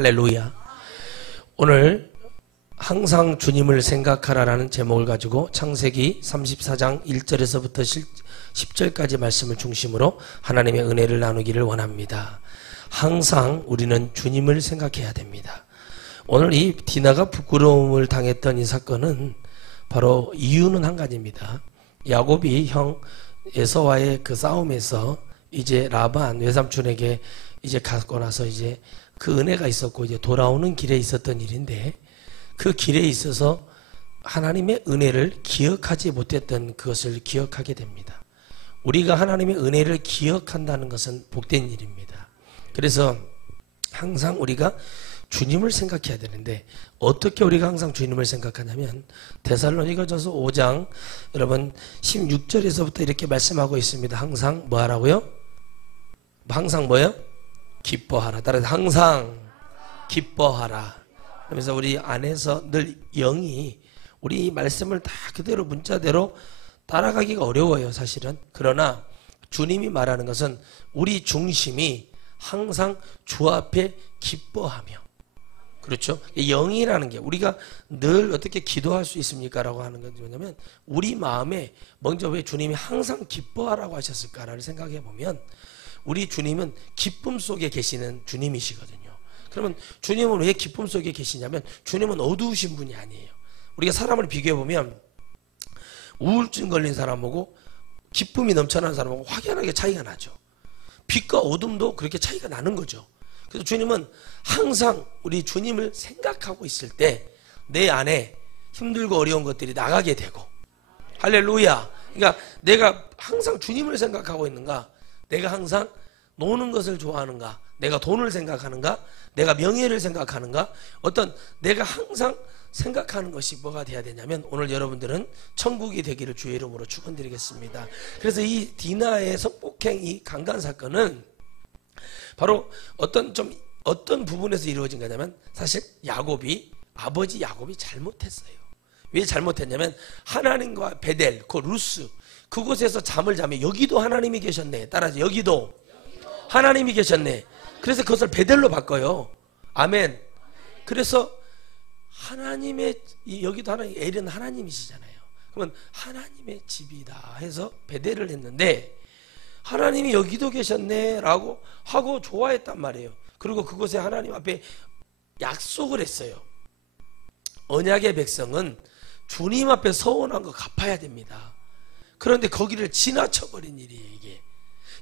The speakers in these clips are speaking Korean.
할렐루야. 오늘 항상 주님을 생각하라라는 제목을 가지고 창세기 34장 1절에서부터 10절까지 말씀을 중심으로 하나님의 은혜를 나누기를 원합니다. 항상 우리는 주님을 생각해야 됩니다. 오늘 이 디나가 부끄러움을 당했던 이 사건은 바로 이유는 한 가지입니다. 야곱이 형 에서와의 그 싸움에서 이제 라반 외삼촌에게 이제 갖고 나서 이제 그 은혜가 있었고 이제 돌아오는 길에 있었던 일인데, 그 길에 있어서 하나님의 은혜를 기억하지 못했던 그것을 기억하게 됩니다. 우리가 하나님의 은혜를 기억한다는 것은 복된 일입니다. 그래서 항상 우리가 주님을 생각해야 되는데, 어떻게 우리가 항상 주님을 생각하냐면 데살로니가전서 5장 여러분 16절에서부터 이렇게 말씀하고 있습니다. 항상 뭐 하라고요? 항상 뭐요? 기뻐하라. 따라서 항상 기뻐하라. 그래서 우리 안에서 늘 영이 우리 이 말씀을 다 그대로 문자대로 따라가기가 어려워요, 사실은. 그러나 주님이 말하는 것은 우리 중심이 항상 주 앞에 기뻐하며, 그렇죠? 영이라는 게 우리가 늘 어떻게 기도할 수 있습니까? 라고 하는 건 뭐냐면, 우리 마음에 먼저 왜 주님이 항상 기뻐하라고 하셨을까를 생각해 보면, 우리 주님은 기쁨 속에 계시는 주님이시거든요. 그러면 주님은 왜 기쁨 속에 계시냐면, 주님은 어두우신 분이 아니에요. 우리가 사람을 비교해 보면 우울증 걸린 사람하고 기쁨이 넘쳐나는 사람하고 확연하게 차이가 나죠. 빛과 어둠도 그렇게 차이가 나는 거죠. 그래서 주님은 항상 우리 주님을 생각하고 있을 때 내 안에 힘들고 어려운 것들이 나가게 되고, 할렐루야. 그러니까 내가 항상 주님을 생각하고 있는가, 내가 항상 노는 것을 좋아하는가, 내가 돈을 생각하는가, 내가 명예를 생각하는가, 어떤 내가 항상 생각하는 것이 뭐가 돼야 되냐면, 오늘 여러분들은 천국이 되기를 주의 이름으로 축원드리겠습니다. 그래서 이 디나의 성폭행 이 강간 사건은 바로 어떤 부분에서 이루어진 거냐면, 사실 아버지 야곱이 잘못했어요. 왜 잘못했냐면, 하나님과 베델, 그 루스, 그곳에서 잠을 자면 여기도 하나님이 계셨네. 따라서 여기도 하나님이 계셨네. 그래서 그것을 베델로 바꿔요. 아멘. 그래서 하나님의, 여기도 하나님, 엘은 하나님이시잖아요. 그러면 하나님의 집이다 해서 베델을 했는데, 하나님이 여기도 계셨네 라고 하고 좋아했단 말이에요. 그리고 그곳에 하나님 앞에 약속을 했어요. 언약의 백성은 주님 앞에 서원한 거 갚아야 됩니다. 그런데 거기를 지나쳐버린 일이에요, 이게.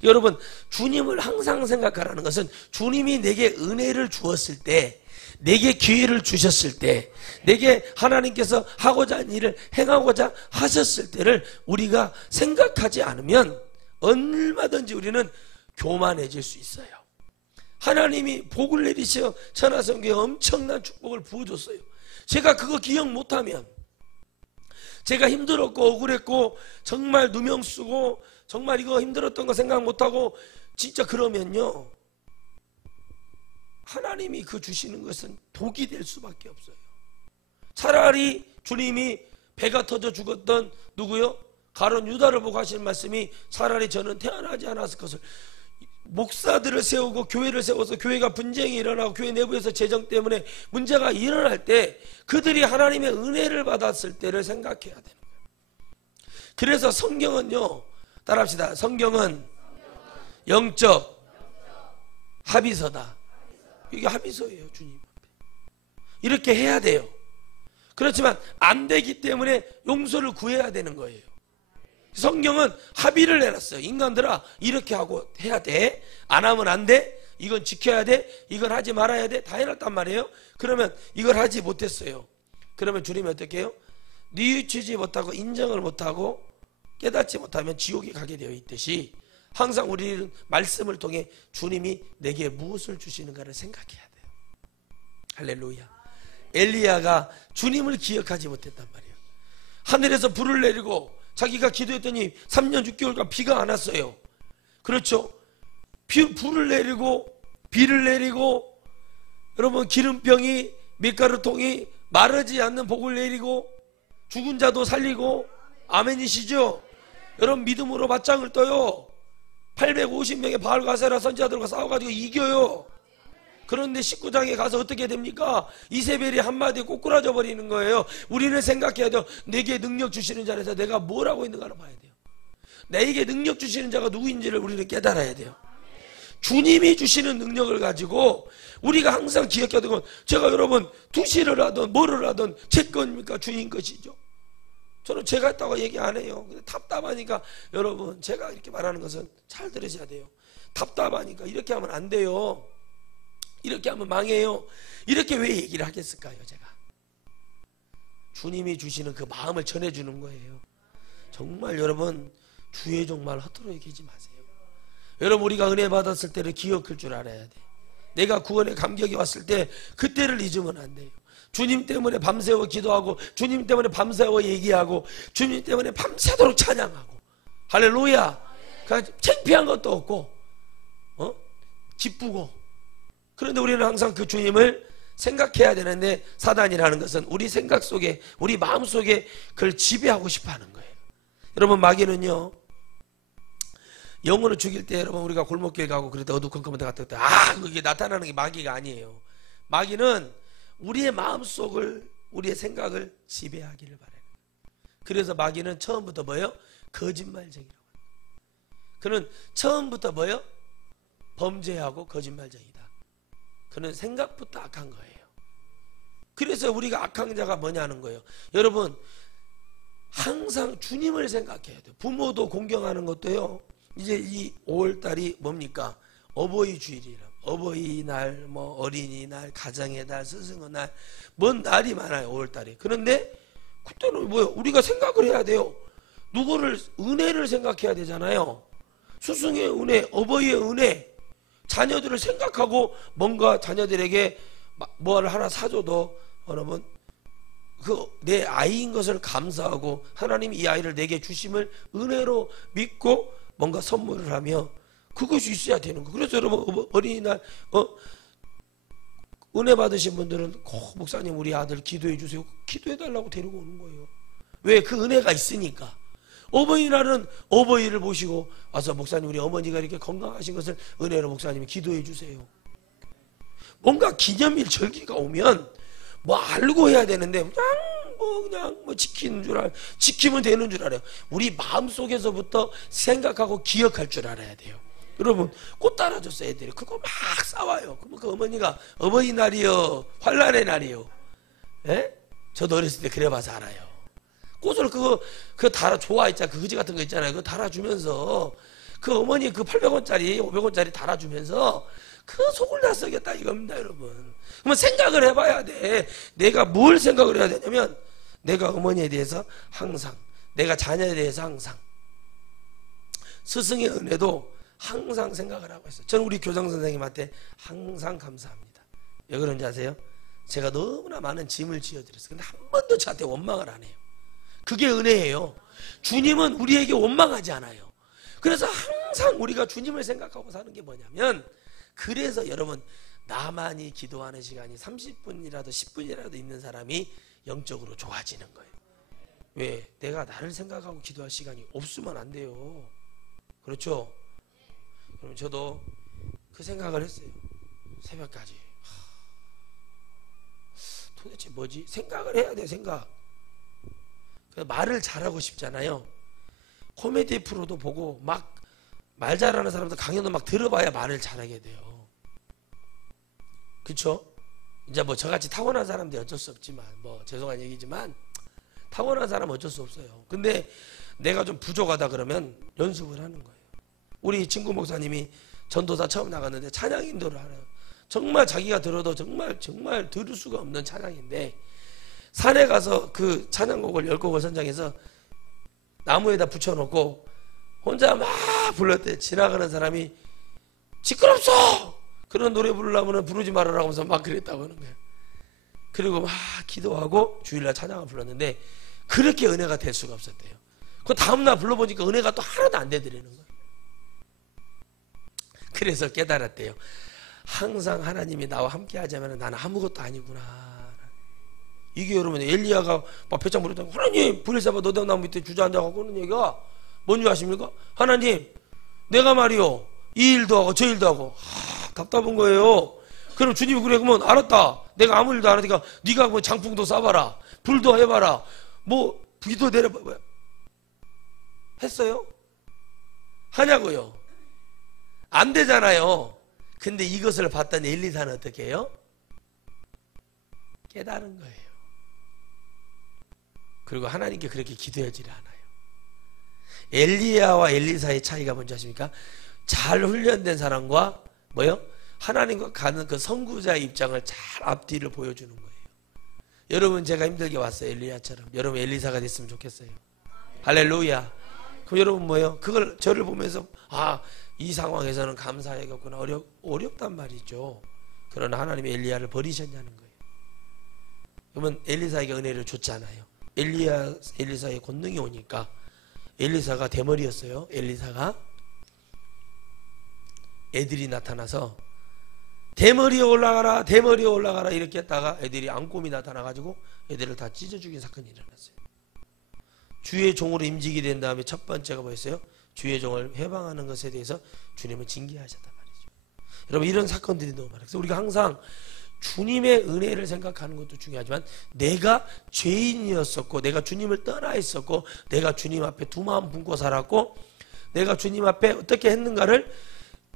여러분, 주님을 항상 생각하라는 것은, 주님이 내게 은혜를 주었을 때, 내게 기회를 주셨을 때, 내게 하나님께서 하고자 하는 일을 행하고자 하셨을 때를 우리가 생각하지 않으면 얼마든지 우리는 교만해질 수 있어요. 하나님이 복을 내리셔 천하성교에 엄청난 축복을 부어줬어요. 제가 그거 기억 못하면, 제가 힘들었고 억울했고 정말 누명 쓰고 정말 이거 힘들었던 거 생각 못하고 진짜 그러면요, 하나님이 그 주시는 것은 독이 될 수밖에 없어요. 차라리 주님이 배가 터져 죽었던 누구요? 가룟 유다를 보고 하시는 말씀이, 차라리 저는 태어나지 않았을 것을, 목사들을 세우고 교회를 세워서 교회가 분쟁이 일어나고 교회 내부에서 재정 때문에 문제가 일어날 때 그들이 하나님의 은혜를 받았을 때를 생각해야 되는 거예요. 그래서 성경은요, 따라합시다. 성경은 영적 합의서다. 이게 합의서예요, 주님 앞에. 이렇게 해야 돼요. 그렇지만 안 되기 때문에 용서를 구해야 되는 거예요. 성경은 합의를 해놨어요. 인간들아, 이렇게 하고 해야 돼, 안 하면 안 돼, 이건 지켜야 돼, 이건 하지 말아야 돼, 다 해놨단 말이에요. 그러면 이걸 하지 못했어요. 그러면 주님이 어떻게 해요? 뉘우치지 못하고 인정을 못하고 깨닫지 못하면 지옥에 가게 되어 있듯이, 항상 우리는 말씀을 통해 주님이 내게 무엇을 주시는가를 생각해야 돼요. 할렐루야. 엘리야가 주님을 기억하지 못했단 말이에요. 하늘에서 불을 내리고 자기가 기도했더니 3년 6개월간 비가 안 왔어요. 그렇죠? 불을 내리고 비를 내리고, 여러분, 기름병이, 밀가루통이 마르지 않는 복을 내리고, 죽은 자도 살리고, 아멘이시죠? 여러분, 믿음으로 맞짱을 떠요. 850명의 바알가세라 선지자들과 싸워가지고 이겨요. 그런데 19장에 가서 어떻게 됩니까? 이세벨이 한마디에 꼬꾸라져 버리는 거예요. 우리는 생각해야 돼요. 내게 능력 주시는 자에서 내가 뭘 하고 있는가를 봐야 돼요. 나에게 능력 주시는 자가 누구인지를 우리는 깨달아야 돼요. 주님이 주시는 능력을 가지고 우리가 항상 기억해야 되는 건, 제가 여러분 두시를 하든 뭐를 하든 제 겁니까? 주님 것이죠. 저는 제가 했다고 얘기 안 해요. 근데 답답하니까, 여러분 제가 이렇게 말하는 것은 잘 들으셔야 돼요. 답답하니까 이렇게 하면 안 돼요. 이렇게 하면 망해요. 이렇게 왜 얘기를 하겠을까요? 제가 주님이 주시는 그 마음을 전해주는 거예요. 정말 여러분 주의 종말 헛되이 얘기하지 마세요. 여러분 우리가 은혜 받았을 때를 기억할 줄 알아야 돼. 내가 구원의 감격이 왔을 때 그때를 잊으면 안 돼요. 주님 때문에 밤새워 기도하고, 주님 때문에 밤새워 얘기하고, 주님 때문에 밤새도록 찬양하고, 할렐루야. 창피한 것도 없고 기쁘고. 그런데 우리는 항상 그 주님을 생각해야 되는데, 사단이라는 것은 우리 생각 속에, 우리 마음 속에 그걸 지배하고 싶어 하는 거예요. 여러분 마귀는요, 영혼을 죽일 때 여러분 우리가 골목길 가고 그럴 때 어두컴컴한 데 갔다 때 그게 나타나는 게 마귀가 아니에요. 마귀는 우리의 마음속을, 우리의 생각을 지배하기를 바라요. 그래서 마귀는 처음부터 뭐예요? 거짓말쟁이라고 해요. 그는 처음부터 뭐예요? 범죄하고 거짓말쟁이다. 그는 생각부터 악한 거예요. 그래서 우리가 악한 자가 뭐냐는 거예요. 여러분 항상 주님을 생각해야 돼요. 부모도 공경하는 것도요, 이제 이 5월달이 뭡니까? 어버이 주일이라. 어버이날, 뭐 어린이날, 가정의 날, 스승의 날, 뭔 날이 많아요 5월달에. 그런데 그때는 뭐예요? 우리가 생각을 해야 돼요. 누구를, 은혜를 생각해야 되잖아요. 스승의 은혜, 어버이의 은혜, 자녀들을 생각하고 뭔가 자녀들에게 뭐를 하나 사줘도 여러분 그 내 아이인 것을 감사하고, 하나님이 이 아이를 내게 주심을 은혜로 믿고 뭔가 선물을 하며, 그것이 있어야 되는 거. 그래서 여러분 어린이날 은혜 받으신 분들은 목사님 우리 아들 기도해 주세요. 기도해 달라고 데리고 오는 거예요. 왜? 그 은혜가 있으니까. 어버이날은 어버이를 모시고 와서, 목사님 우리 어머니가 이렇게 건강하신 것을 은혜로 목사님이 기도해 주세요. 뭔가 기념일 절기가 오면 뭐 알고 해야 되는데 그냥 지키는 줄 알아요. 지키면 되는 줄 알아요. 우리 마음속에서부터 생각하고 기억할 줄 알아야 돼요. 여러분 꽃 따라줬어 애들이. 그거 막 싸워요. 그러면 그 어머니가 어버이날이요 환란의 날이요, 예? 저도 어렸을 때 그래봐서 알아요. 꽃을 그거 달아, 좋아했잖아. 그 그지 같은 거 있잖아요. 그거 달아주면서 그 어머니 그 800원짜리 500원짜리 달아주면서 그 속을 다 썩였다 이겁니다 여러분. 그러면 생각을 해봐야 돼. 내가 뭘 생각을 해야 되냐면, 내가 어머니에 대해서 항상, 내가 자녀에 대해서 항상, 스승의 은혜도 항상 생각을 하고 있어요. 저는 우리 교장 선생님한테 항상 감사합니다. 왜 그런지 아세요? 제가 너무나 많은 짐을 지어드렸어요. 근데 한 번도 저한테 원망을 안 해요. 그게 은혜예요. 주님은 우리에게 원망하지 않아요. 그래서 항상 우리가 주님을 생각하고 사는 게 뭐냐면, 그래서 여러분 나만이 기도하는 시간이 30분이라도 10분이라도 있는 사람이 영적으로 좋아지는 거예요. 왜? 내가 나를 생각하고 기도할 시간이 없으면 안 돼요. 그렇죠? 그럼 저도 그 생각을 했어요. 새벽까지. 도대체 뭐지? 생각을 해야 돼. 생각. 말을 잘하고 싶잖아요. 코미디 프로도 보고 막 말 잘하는 사람들 강연도 막 들어봐야 말을 잘하게 돼요. 그쵸? 이제 뭐 저같이 타고난 사람들이 어쩔 수 없지만, 뭐 죄송한 얘기지만 타고난 사람은 어쩔 수 없어요. 근데 내가 좀 부족하다 그러면 연습을 하는 거예요. 우리 친구 목사님이 전도사 처음 나갔는데 찬양 인도를 하는, 정말 자기가 들어도 정말 들을 수가 없는 찬양인데, 산에 가서 그 찬양곡을 10곡을 선정해서 나무에다 붙여놓고 혼자 막 불렀대. 지나가는 사람이 시끄럽소! 그런 노래 부르려면 부르지 말아라고 하면서 막 그랬다고 하는 거예요. 그리고 막 기도하고 주일날 찬양을 불렀는데 그렇게 은혜가 될 수가 없었대요. 그 다음날 불러보니까 은혜가 또 하나도 안 되더라는 거예요. 그래서 깨달았대요. 항상 하나님이 나와 함께 하자면 나는 아무것도 아니구나. 이게 여러분 엘리야가 막 배짱 부르다가, 하나님 브엘사바 너대나무 밑에 주저앉아갖고 하는 얘기가 뭔지 아십니까? 하나님 내가 말이요 이 일도 하고 저 일도 하고 답답한 거예요. 그럼 주님이 그래 그러면 알았다. 내가 아무 일도 안 하니까 네가 뭐 장풍도 쏴봐라. 불도 해봐라. 뭐 비도 내려봐. 했어요? 하냐고요? 안 되잖아요. 근데 이것을 봤던 엘리사는 어떻게 해요? 깨달은 거예요. 그리고 하나님께 그렇게 기도하지를 않아요. 엘리야와 엘리사의 차이가 뭔지 아십니까? 잘 훈련된 사람과 뭐요? 하나님과 가는 그 선구자의 입장을 잘 앞뒤를 보여주는 거예요. 여러분 제가 힘들게 왔어요. 엘리야처럼. 여러분 엘리사가 됐으면 좋겠어요. 할렐루야. 그럼 여러분 뭐예요? 그걸 저를 보면서 이 상황에서는 감사해야겠구나. 어렵단 말이죠. 그러나 하나님이 엘리야를 버리셨냐는 거예요. 그러면 엘리사에게 은혜를 줬잖아요. 엘리사의 권능이 오니까 엘리사가 대머리였어요. 엘리사가 애들이 나타나서 대머리에 올라가라 대머리에 올라가라 이렇게 했다가 애들이 안꼼이 나타나가지고 애들을 다 찢어 죽인 사건이 일어났어요. 주의 종으로 임직이 된 다음에 첫 번째가 뭐였어요? 주의 종을 해방하는 것에 대해서 주님은 징계하셨단 말이죠. 여러분 이런 사건들이 너무 많아요. 그래서 우리가 항상 주님의 은혜를 생각하는 것도 중요하지만 내가 죄인이었었고 내가 주님을 떠나 있었고 내가 주님 앞에 두 마음 품고 살았고 내가 주님 앞에 어떻게 했는가를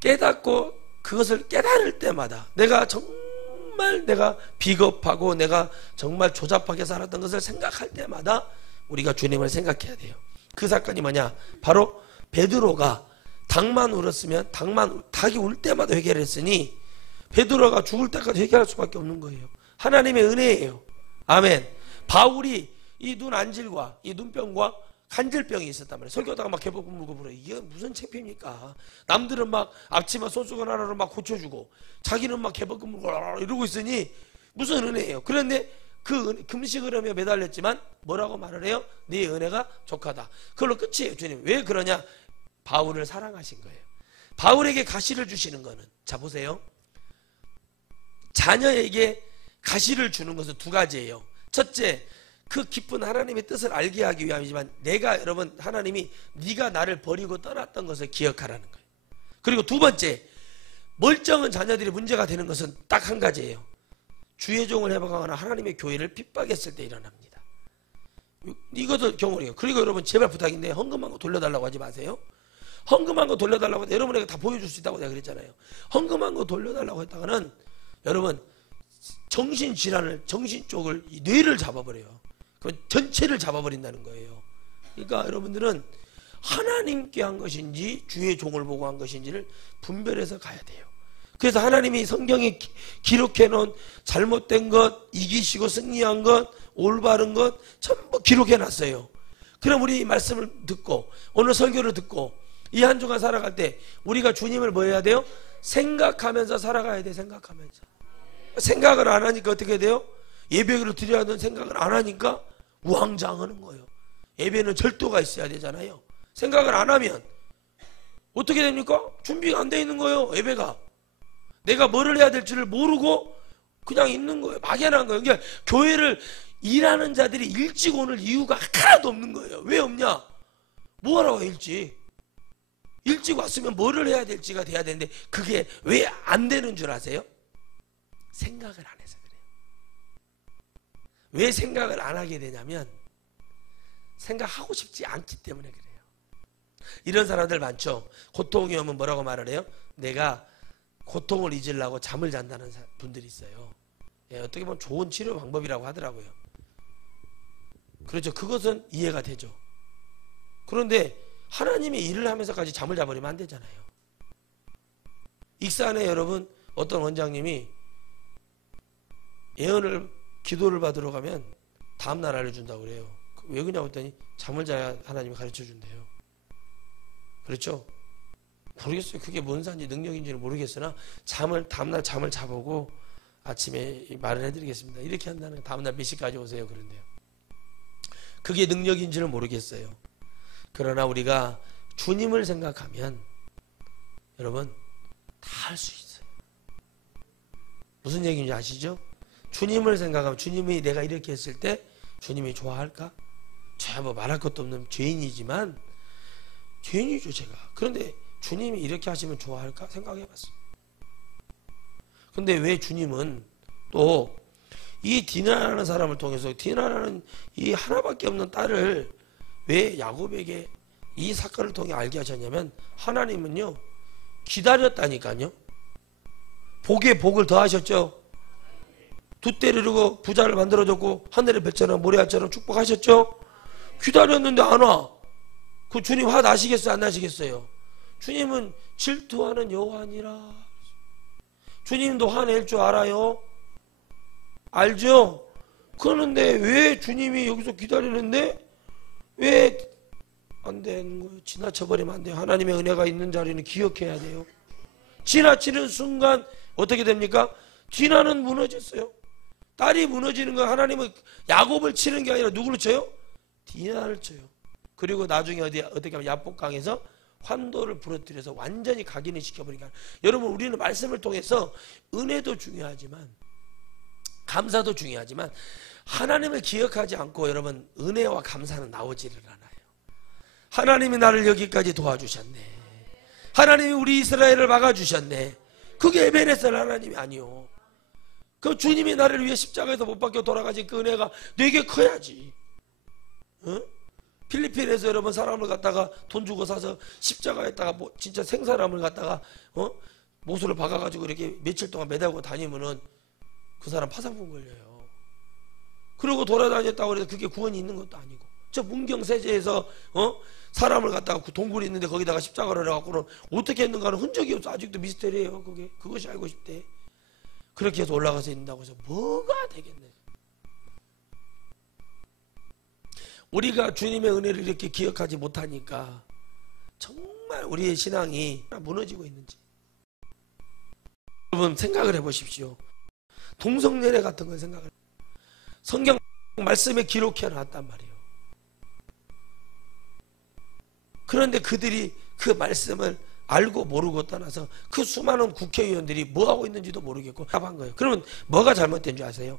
깨닫고 그것을 깨달을 때마다 내가 정말 내가 비겁하고 내가 정말 조잡하게 살았던 것을 생각할 때마다 우리가 주님을 생각해야 돼요. 그 사건이 뭐냐? 바로 베드로가 닭만 울었으면 닭이 울 때마다 회개를 했으니 베드로가 죽을 때까지 회개할 수밖에 없는 거예요. 하나님의 은혜예요. 아멘. 바울이 이 눈 안질과 이 눈병과 간질병이 있었단 말이에요. 설교하다가 막 개복음 물고 불어요. 이게 무슨 창피입니까? 남들은 막 앞치마 손수건 하나로 막 고쳐주고 자기는 막 개복음 물고 이러고 있으니 무슨 은혜예요. 그런데 그 금식을 하며 매달렸지만 뭐라고 말을 해요? 네 은혜가 족하다. 그걸로 끝이에요. 주님 왜 그러냐? 바울을 사랑하신 거예요. 바울에게 가시를 주시는 거는 자 보세요. 자녀에게 가시를 주는 것은 두 가지예요. 첫째, 그 깊은 하나님의 뜻을 알게 하기 위함이지만 내가 여러분 하나님이 네가 나를 버리고 떠났던 것을 기억하라는 거예요. 그리고 두 번째, 멀쩡한 자녀들이 문제가 되는 것은 딱 한 가지예요. 주의 종을 해방하거나 하나님의 교회를 핍박했을 때 일어납니다. 이것도 경우예요. 그리고 여러분 제발 부탁인데 헌금한 거 돌려달라고 하지 마세요. 헌금한 거 돌려달라고 해서 여러분에게 다 보여줄 수 있다고 내가 그랬잖아요. 헌금한 거 돌려달라고 했다가는 여러분 정신질환을 정신 쪽을 뇌를 잡아버려요. 그 전체를 잡아버린다는 거예요. 그러니까 여러분들은 하나님께 한 것인지 주의 종을 보고 한 것인지를 분별해서 가야 돼요. 그래서 하나님이 성경에 기록해 놓은 잘못된 것, 이기시고 승리한 것, 올바른 것 전부 기록해 놨어요. 그럼 우리 이 말씀을 듣고 오늘 설교를 듣고 이 한 주간 살아갈 때 우리가 주님을 뭐 해야 돼요? 생각하면서 살아가야 돼. 생각하면서. 생각을 안 하니까 어떻게 돼요? 예배를 드려야 하는 생각을 안 하니까 우왕좌왕하는 거예요. 예배는 절도가 있어야 되잖아요. 생각을 안 하면 어떻게 됩니까? 준비가 안 돼 있는 거예요. 예배가. 내가 뭐를 해야 될지를 모르고 그냥 있는 거예요. 막연한 거예요. 그러니까 교회를 일하는 자들이 일찍 오는 이유가 하나도 없는 거예요. 왜 없냐? 뭐하러 와 일찍? 일찍 왔으면 뭐를 해야 될지가 돼야 되는데 그게 왜 안 되는 줄 아세요? 생각을 안 해서 그래요. 왜 생각을 안 하게 되냐면 생각하고 싶지 않기 때문에 그래요. 이런 사람들 많죠. 고통이 오면 뭐라고 말을 해요? 내가 고통을 잊으려고 잠을 잔다는 분들이 있어요. 예, 어떻게 보면 좋은 치료 방법이라고 하더라고요. 그렇죠. 그것은 이해가 되죠. 그런데 하나님의 일을 하면서까지 잠을 자버리면 안 되잖아요. 익산에 여러분 어떤 원장님이 예언을 기도를 받으러 가면 다음날 알려준다고 그래요. 왜 그러냐고 했더니 잠을 자야 하나님이 가르쳐 준대요. 그렇죠? 모르겠어요. 그게 뭔 산지 능력인지는 모르겠으나 다음날 잠을 자보고 아침에 말을 해드리겠습니다. 이렇게 한다는 다음날 몇 시까지 오세요. 그런데요. 그게 능력인지는 모르겠어요. 그러나 우리가 주님을 생각하면 여러분 다 할 수 있어요. 무슨 얘기인지 아시죠? 주님을 생각하면 주님이 내가 이렇게 했을 때 주님이 좋아할까? 제가 뭐 말할 것도 없는 죄인이지만 죄인이죠 제가. 그런데 주님이 이렇게 하시면 좋아할까? 생각해봤어요. 근데 왜 주님은 또 이 디나라는 사람을 통해서, 디나라는 이 하나밖에 없는 딸을 왜 야곱에게 이 사건을 통해 알게 하셨냐면, 하나님은요 기다렸다니까요. 복에 복을 더하셨죠. 두 때를 이루고 부자를 만들어줬고 하늘의 별처럼 모래알처럼 축복하셨죠. 기다렸는데 안 와. 그 주님 화 나시겠어요, 안 나시겠어요? 주님은 질투하는 여호와니라. 주님도 화낼 줄 알아요. 알죠? 그러는데 왜 주님이 여기서 기다리는데 왜 안 되는 거예요? 지나쳐버리면 안 돼요. 하나님의 은혜가 있는 자리는 기억해야 돼요. 지나치는 순간 어떻게 됩니까? 디나는 무너졌어요. 딸이 무너지는 건 하나님은 야곱을 치는 게 아니라 누구를 쳐요? 디나를 쳐요. 그리고 나중에 어떻게 하면 야복강에서 환도를 부러뜨려서 완전히 각인을 시켜버리니까. 여러분, 우리는 말씀을 통해서 은혜도 중요하지만 감사도 중요하지만 하나님을 기억하지 않고 여러분 은혜와 감사는 나오지를 않아요. 하나님이 나를 여기까지 도와주셨네. 하나님이 우리 이스라엘을 막아주셨네. 그게 에베네셀 하나님이 아니요. 그 주님이 나를 위해 십자가에서 못 박혀 돌아가신 그 은혜가 내게 커야지. 어? 필리핀에서 여러분 사람을 갖다가 돈 주고 사서 십자가에다가 뭐 진짜 생사람을 갖다가 못으로 박아가지고 이렇게 며칠 동안 매달고 다니면은 그 사람 파상풍 걸려요. 그러고 돌아다녔다고 해서 그게 구원이 있는 것도 아니고, 저 문경세제에서 사람을 갖다가 그 동굴이 있는데 거기다가 십자가를 해갖고는 어떻게 했는가는 흔적이 없어. 아직도 미스터리예요. 그것이 알고 싶대. 그렇게 해서 올라가서 있는다고 해서 뭐가 되겠네. 우리가 주님의 은혜를 이렇게 기억하지 못하니까 정말 우리의 신앙이 무너지고 있는지 여러분 생각을 해보십시오. 동성연애 같은 걸 생각을, 성경 말씀에 기록해 놨단 말이에요. 그런데 그들이 그 말씀을 알고 모르고 떠나서 그 수많은 국회의원들이 뭐 하고 있는지도 모르겠고 답한 거예요. 그러면 뭐가 잘못된 줄 아세요?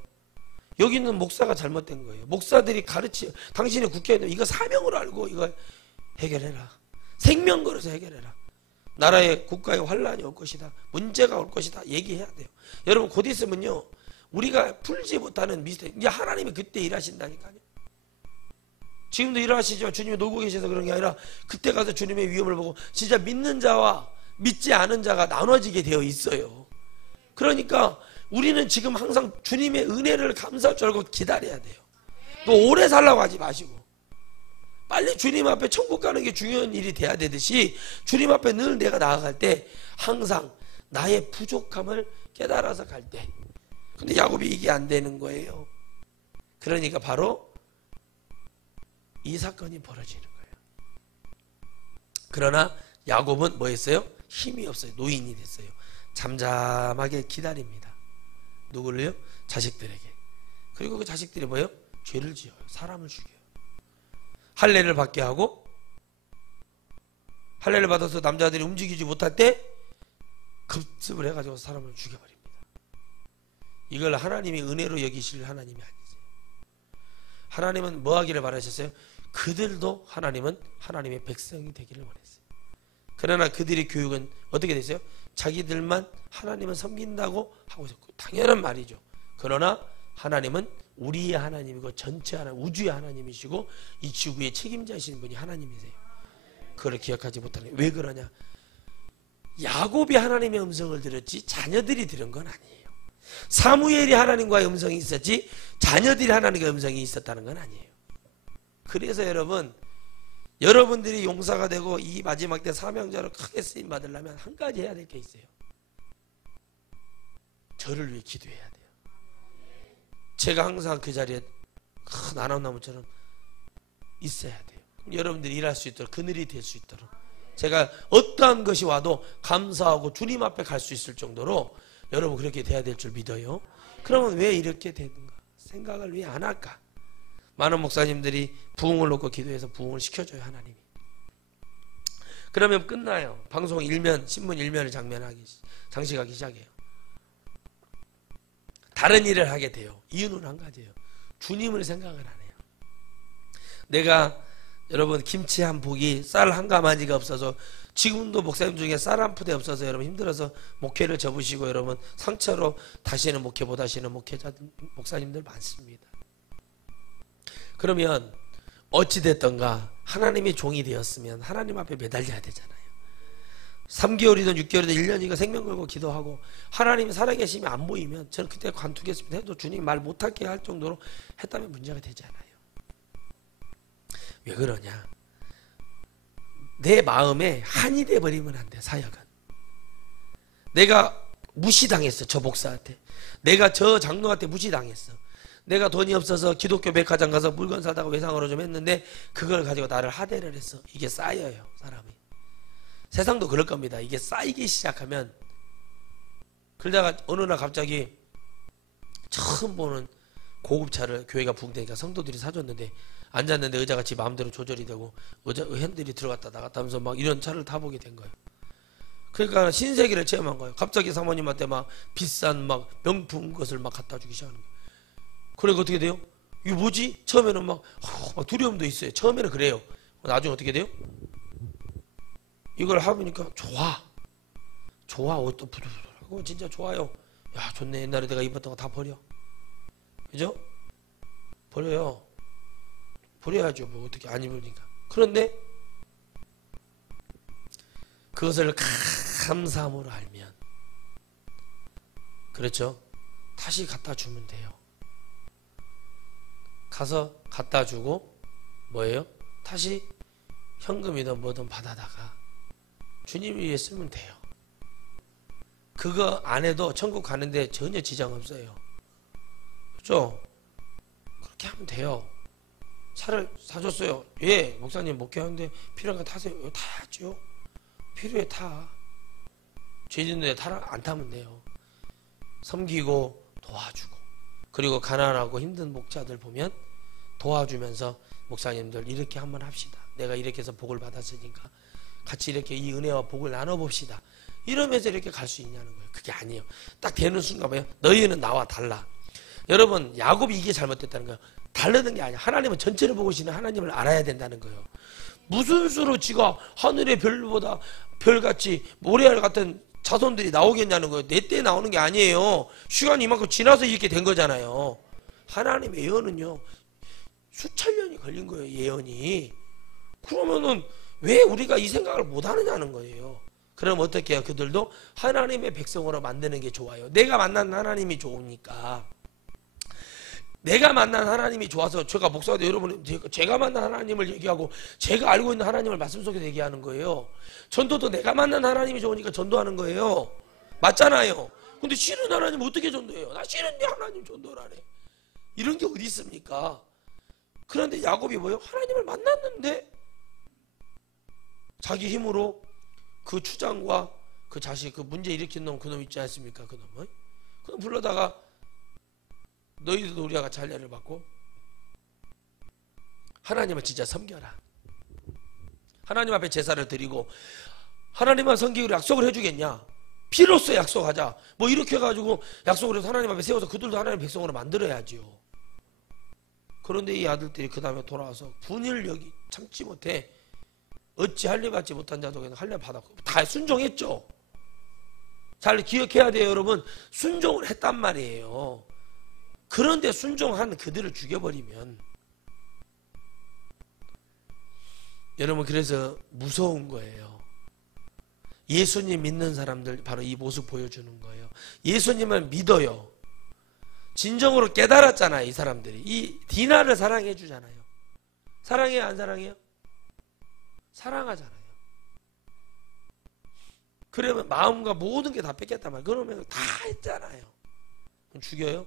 여기 있는 목사가 잘못된 거예요. 목사들이 당신의 국회의원 이거 사명으로 알고 이거 해결해라. 생명 걸어서 해결해라. 나라에 국가에 환란이 올 것이다. 문제가 올 것이다. 얘기해야 돼요. 여러분 곧 있으면요 우리가 풀지 못하는 미스터리, 이제 하나님이 그때 일하신다니까요. 지금도 일하시죠. 주님이 놀고 계셔서 그런 게 아니라 그때 가서 주님의 위엄을 보고 진짜 믿는 자와 믿지 않은 자가 나눠지게 되어 있어요. 그러니까 우리는 지금 항상 주님의 은혜를 감사할 줄 알고 기다려야 돼요. 또 오래 살라고 하지 마시고 빨리 주님 앞에 천국 가는 게 중요한 일이 돼야 되듯이 주님 앞에 늘 내가 나아갈 때 항상 나의 부족함을 깨달아서 갈 때. 근데 야곱이 이게 안 되는 거예요. 그러니까 바로 이 사건이 벌어지는 거예요. 그러나 야곱은 뭐 했어요? 힘이 없어요. 노인이 됐어요. 잠잠하게 기다립니다. 누구를요? 자식들에게. 그리고 그 자식들이 뭐예요? 죄를 지어요. 사람을 죽여요. 할례를 받게 하고 할례를 받아서 남자들이 움직이지 못할 때 급습을 해가지고 사람을 죽여버립니다. 이걸 하나님이 은혜로 여기실 하나님이 아니지. 하나님은 뭐 하기를 바라셨어요? 그들도 하나님은 하나님의 백성이 되기를 원했어요. 그러나 그들의 교육은 어떻게 됐어요? 자기들만 하나님을 섬긴다고 하고 있었고 당연한 말이죠. 그러나 하나님은 우리의 하나님이고 전체 하나님, 우주의 하나님이시고 이 지구의 책임자이신 분이 하나님이세요. 그걸 기억하지 못하는 거예요. 왜 그러냐? 야곱이 하나님의 음성을 들었지 자녀들이 들은 건 아니에요. 사무엘이 하나님과의 음성이 있었지 자녀들이 하나님과의 음성이 있었다는 건 아니에요. 그래서 여러분들이 용사가 되고 이 마지막 때 사명자로 크게 쓰임 받으려면 한 가지 해야 될 게 있어요. 저를 위해 기도해야 돼요. 제가 항상 그 자리에 큰 아람나무처럼 있어야 돼요. 여러분들이 일할 수 있도록 그늘이 될 수 있도록 제가 어떠한 것이 와도 감사하고 주님 앞에 갈 수 있을 정도로 여러분 그렇게 돼야 될 줄 믿어요. 그러면 왜 이렇게 되는가? 생각을 왜 안 할까? 많은 목사님들이 부흥을 놓고 기도해서 부흥을 시켜줘요. 하나님이. 그러면 끝나요. 방송 1면 신문 1면을 장식하기 시작해요. 다른 일을 하게 돼요. 이유는 한 가지예요. 주님을 생각을 안 해요. 내가 여러분 김치 한 포기, 쌀 한 가마니가 없어서 지금도 목사님 중에 쌀 한 푸대 없어서 여러분 힘들어서 목회를 접으시고 여러분 상처로 다시는 목회 못 하시는 목사님들 많습니다. 그러면 어찌됐던가 하나님의 종이 되었으면 하나님 앞에 매달려야 되잖아요. 3개월이든 6개월이든 1년이든 생명 걸고 기도하고 하나님이 살아계심이 안 보이면 저는 그때 관두겠습니다 해도 주님 말 못할게 할 정도로 했다면 문제가 되지 않아요. 왜 그러냐? 내 마음에 한이 돼버리면 안 돼. 사역은 내가 무시당했어. 저 목사한테, 내가 저 장로한테 무시당했어. 내가 돈이 없어서 기독교 백화점 가서 물건 사다가 외상으로 좀 했는데 그걸 가지고 나를 하대를 했어. 이게 쌓여요. 사람이. 세상도 그럴 겁니다. 이게 쌓이기 시작하면, 그러다가 어느 날 갑자기 처음 보는 고급차를 교회가 부흥되니까 성도들이 사줬는데 앉았는데 의자가 지 마음대로 조절이 되고 핸들이 들어갔다 나갔다 하면서 막 이런 차를 타보게 된 거예요. 그러니까 신세계를 체험한 거예요. 갑자기 사모님한테 막 비싼 막 명품 것을 막 갖다 주기 시작하는 거예요. 그러니까 어떻게 돼요? 이게 뭐지? 처음에는 막 두려움도 있어요. 처음에는 그래요. 나중에 어떻게 돼요? 이걸 해보니까 좋아. 옷도 부들부들하고 진짜 좋아요. 야, 좋네. 옛날에 내가 입었던 거 다 버려. 그죠? 버려야죠. 뭐 어떻게 안 입으니까. 그런데 그것을 감사함으로 알면, 그렇죠? 다시 갖다 주면 돼요. 가서 갖다 주고 뭐예요? 다시 현금이든 뭐든 받아다가 주님 위해 쓰면 돼요. 그거 안 해도 천국 가는데 전혀 지장 없어요. 그렇죠? 그렇게 하면 돼요. 차를 사줬어요. 예, 목사님 목회하는데 필요한 거 타세요. 타야죠. 필요해 타. 죄 짓는데 안 타면 돼요. 섬기고 도와주고, 그리고 가난하고 힘든 목자들 보면 도와주면서 목사님들 이렇게 한번 합시다. 내가 이렇게 해서 복을 받았으니까 같이 이렇게 이 은혜와 복을 나눠봅시다. 이러면서 이렇게 갈 수 있냐는 거예요. 그게 아니에요. 딱 되는 순간 뭐예요? 너희는 나와 달라. 여러분, 야곱이 이게 잘못됐다는 거예요. 다르는 게 아니야. 하나님은 전체를 보고 계시는 하나님을 알아야 된다는 거예요. 무슨 수로 지가 하늘의 별보다 별같이 모래알 같은 자손들이 나오겠냐는 거예요. 내 때 나오는 게 아니에요. 시간이 이만큼 지나서 이렇게 된 거잖아요. 하나님의 예언은요, 수천 년이 걸린 거예요. 예언이. 그러면은 왜 우리가 이 생각을 못 하느냐는 거예요. 그럼 어떻게 해요? 그들도 하나님의 백성으로 만드는 게 좋아요. 내가 만난 하나님이 좋으니까. 내가 만난 하나님이 좋아서, 제가 목사도 여러분, 제가 만난 하나님을 얘기하고 제가 알고 있는 하나님을 말씀 속에서 얘기하는 거예요. 전도도 내가 만난 하나님이 좋으니까 전도하는 거예요. 맞잖아요. 근데 싫은 하나님 어떻게 전도해요? 나 싫은데 하나님 전도하래. 이런 게 어디 있습니까? 그런데 야곱이 뭐예요? 하나님을 만났는데 자기 힘으로 그 추장과 그 자식, 그 문제 일으킨 놈, 그놈 있지 않습니까? 그놈을 그놈 불러다가 너희들도 우리와 같이 할례를 받고 하나님을 진짜 섬겨라. 하나님 앞에 제사를 드리고 하나님만 섬기기로 약속을 해주겠냐? 피로써 약속하자. 뭐 이렇게 해가지고 약속을 해서 하나님 앞에 세워서 그들도 하나님 백성으로 만들어야지요. 그런데 이 아들들이 그 다음에 돌아와서 분을 여기 참지 못해 어찌 할례 받지 못한 자도 그냥 할례 받았고 다 순종했죠. 잘 기억해야 돼요, 여러분. 순종을 했단 말이에요. 그런데 순종한 그들을 죽여버리면, 여러분, 그래서 무서운 거예요. 예수님 믿는 사람들 바로 이 모습 보여주는 거예요. 예수님을 믿어요. 진정으로 깨달았잖아요. 이 사람들이 이 디나를 사랑해 주잖아요. 사랑해요, 안 사랑해요? 사랑하잖아요. 그러면 마음과 모든 게 다 뺏겼단 말이에요. 그러면 다 했잖아요. 그럼 죽여요?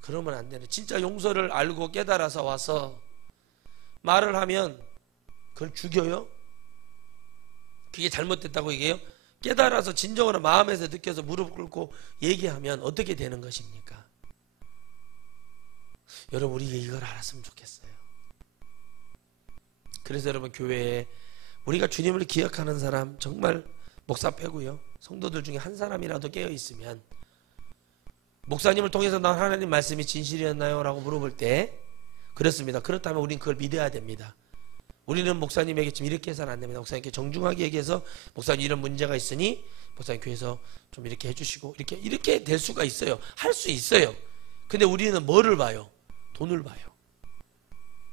그러면 안 되네. 진짜 용서를 알고 깨달아서 와서 말을 하면 그걸 죽여요? 그게 잘못됐다고 얘기해요? 깨달아서 진정으로 마음에서 느껴서 무릎 꿇고 얘기하면 어떻게 되는 것입니까? 여러분, 우리가 이걸 알았으면 좋겠어요. 그래서 여러분, 교회에 우리가 주님을 기억하는 사람, 정말 목사 빼고요, 성도들 중에 한 사람이라도 깨어 있으면, 목사님을 통해서 난 하나님 말씀이 진실이었나요? 라고 물어볼 때 그렇습니다. 그렇다면 우리는 그걸 믿어야 됩니다. 우리는 목사님에게 지금 이렇게 해서는 안 됩니다. 목사님께 정중하게 얘기해서 목사님 이런 문제가 있으니 목사님 교회에서 좀 이렇게 해주시고 이렇게 될 수가 있어요. 할 수 있어요. 근데 우리는 뭐를 봐요? 돈을 봐요.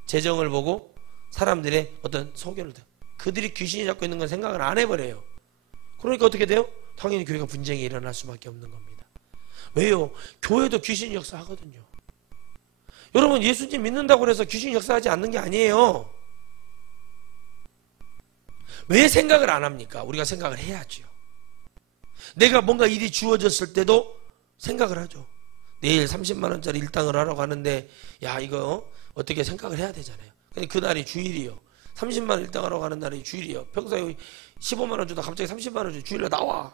재정을 보고 사람들의 어떤 소견을 듣고 그들이 귀신이 잡고 있는 건 생각을 안 해버려요. 그러니까 어떻게 돼요? 당연히 교회가 분쟁이 일어날 수밖에 없는 겁니다. 왜요? 교회도 귀신이 역사하거든요. 여러분 예수님 믿는다고 해서 귀신이 역사하지 않는 게 아니에요. 왜 생각을 안 합니까? 우리가 생각을 해야죠. 내가 뭔가 일이 주어졌을 때도 생각을 하죠. 내일 30만 원짜리 일당을 하라고 하는데 야 이거 어떻게 생각을 해야 되잖아요. 근데 그날이 주일이요. 30만 원 일당하라고 하는 날이 주일이요. 평소에 15만 원 주다 갑자기 30만 원 주다 주일날 나와.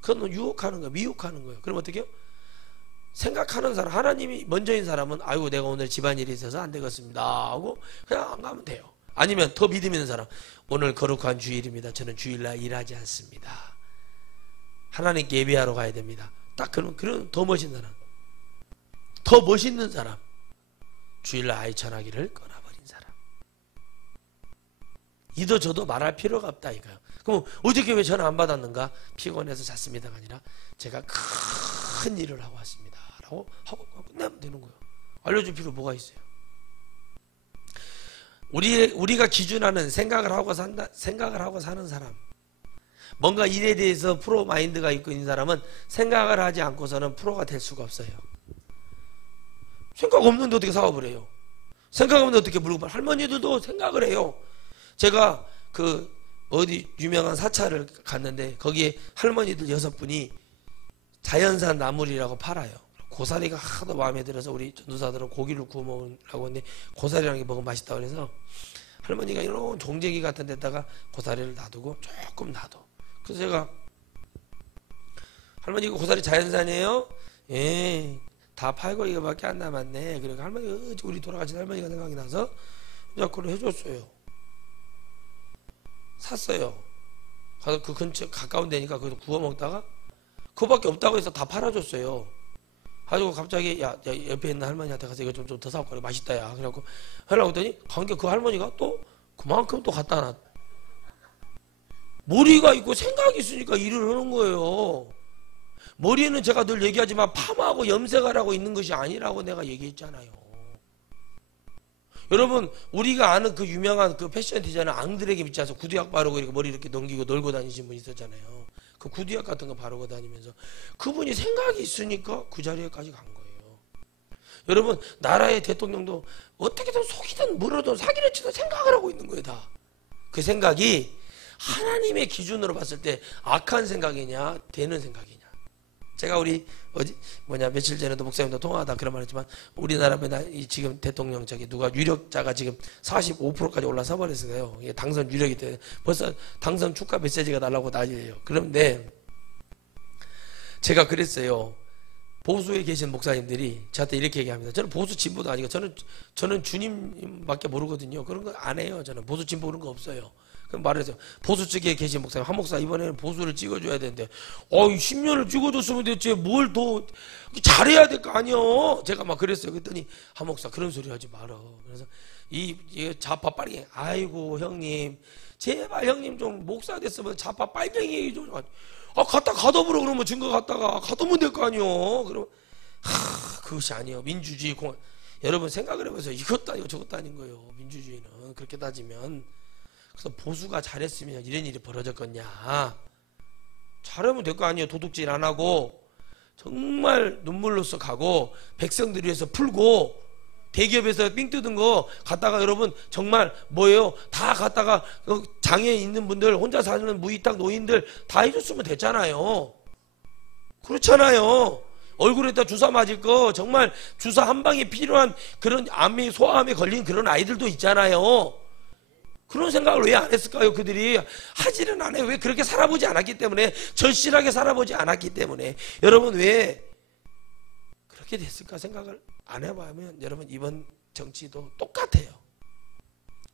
그건 유혹하는 거예요. 미혹하는 거예요. 그럼 어떻게 해요? 생각하는 사람, 하나님이 먼저인 사람은 아이고 내가 오늘 집안일이 있어서 안 되겠습니다 하고 그냥 안 가면 돼요. 아니면 더 믿음 있는 사람, 오늘 거룩한 주일입니다. 저는 주일날 일하지 않습니다. 하나님께 예배하러 가야 됩니다. 딱 그런 더 멋있는 사람, 더 멋있는 사람, 주일날 아이 전화기를 끊어버린 사람. 이도 저도 말할 필요가 없다 이거예요. 그럼 어저께 왜 전화 안 받았는가? 피곤해서 잤습니다가 아니라 제가 큰 일을 하고 왔습니다 라고 하고 끝내면 되는 거예요. 알려줄 필요 뭐가 있어요? 우리가 기준하는 생각을 하고 사는 사람, 뭔가 일에 대해서 프로 마인드가 있고 있는 사람은 생각을 하지 않고서는 프로가 될 수가 없어요. 생각 없는데 어떻게 사업을 해요? 생각 없는데 어떻게 물건, 할머니들도 생각을 해요. 제가 어디 유명한 사찰을 갔는데 거기에 할머니들 6분이 자연산 나물이라고 팔아요. 고사리가 하도 마음에 들어서 우리 전도사들은 고기를 구워 먹으려고 했는데 고사리라는 게 먹으면 맛있다고 그래서 할머니가 이런 종재기 같은 데다가 고사리를 놔두고 조금 놔둬. 그래서 제가 할머니 이거 고사리 자연산이에요? 예, 다 팔고 이거밖에 안 남았네. 그러니까 할머니, 우리 돌아가신 할머니가 생각이 나서 그걸 해줬어요. 샀어요. 가서 그 근처 가까운 데니까 거기서 구워 먹다가 그거밖에 없다고 해서 다 팔아줬어요. 가지고 갑자기 야 옆에 있는 할머니한테 가서 이거 좀 더 사올까? 맛있다 야. 그래갖고 하려고 했더니 관계 그 할머니가 또 그만큼 또 갖다 놨. 머리가 있고 생각이 있으니까 일을 하는 거예요. 머리는 제가 늘 얘기하지만 파마하고 염색하라고 있는 것이 아니라고 내가 얘기했잖아요. 여러분 우리가 아는 그 유명한 그 패션 디자이너 앙드레게 믿지 않아서 구두약 바르고 이렇게 머리 이렇게 넘기고 놀고 다니신 분 있었잖아요. 그 구두약 같은 거 바르고 다니면서 그분이 생각이 있으니까 그 자리에까지 간 거예요. 여러분 나라의 대통령도 어떻게든 속이든 물어든 사기를 치든 생각을 하고 있는 거예요. 다 그 생각이 하나님의 기준으로 봤을 때 악한 생각이냐 되는 생각이냐. 제가 며칠 전에도 목사님도 통화하다 그런 말 했지만 우리나라 지금 대통령 누가 유력자가 지금 45%까지 올라서 버렸어요. 이게 당선 유력이 돼. 벌써 당선 축하 메시지가 달라고 난리예요. 그런데 제가 그랬어요. 보수에 계신 목사님들이 저한테 이렇게 얘기합니다. 저는 보수 진보도 아니고 저는 주님밖에 모르거든요. 그런 거 안 해요. 저는 보수 진보 그런 거 없어요. 그럼 말해서 보수 측에 계신 목사님, 한 목사 이번에는 보수를 찍어줘야 되는데 10년을 찍어줬으면 됐지 뭘 더 잘해야 될 거 아니요. 제가 막 그랬어요. 그랬더니 한 목사 그런 소리 하지 말어. 그래서 이 좌파 빨갱이, 아이고 형님 제발 형님 좀 목사 됐으면 좌파 빨갱이 좀 갖다 가둬보러 그러면 증거 갖다가 가두면 될 거 아니요. 그럼 그것이 아니에요. 민주주의 공화. 여러분 생각을 해보세요. 이것도 아니고 저것도 아닌 거예요. 민주주의는 그렇게 따지면. 그래서 보수가 잘했으면 이런 일이 벌어졌겠냐. 잘하면 될 거 아니에요. 도둑질 안 하고 정말 눈물로써 가고 백성들 위해서 풀고 대기업에서 삥 뜯은 거 갖다가 여러분 정말 뭐예요? 다 갖다가 장애에 있는 분들 혼자 사는 무이탁 노인들 다 해줬으면 됐잖아요. 그렇잖아요. 얼굴에다 주사 맞을 거 정말 주사 한 방에 필요한 그런 소아암에 걸린 그런 아이들도 있잖아요. 그런 생각을 왜 안 했을까요? 그들이 하지는 않아요. 왜? 그렇게 살아보지 않았기 때문에, 절실하게 살아보지 않았기 때문에. 여러분 왜 그렇게 됐을까 생각을 안 해보면 여러분 이번 정치도 똑같아요.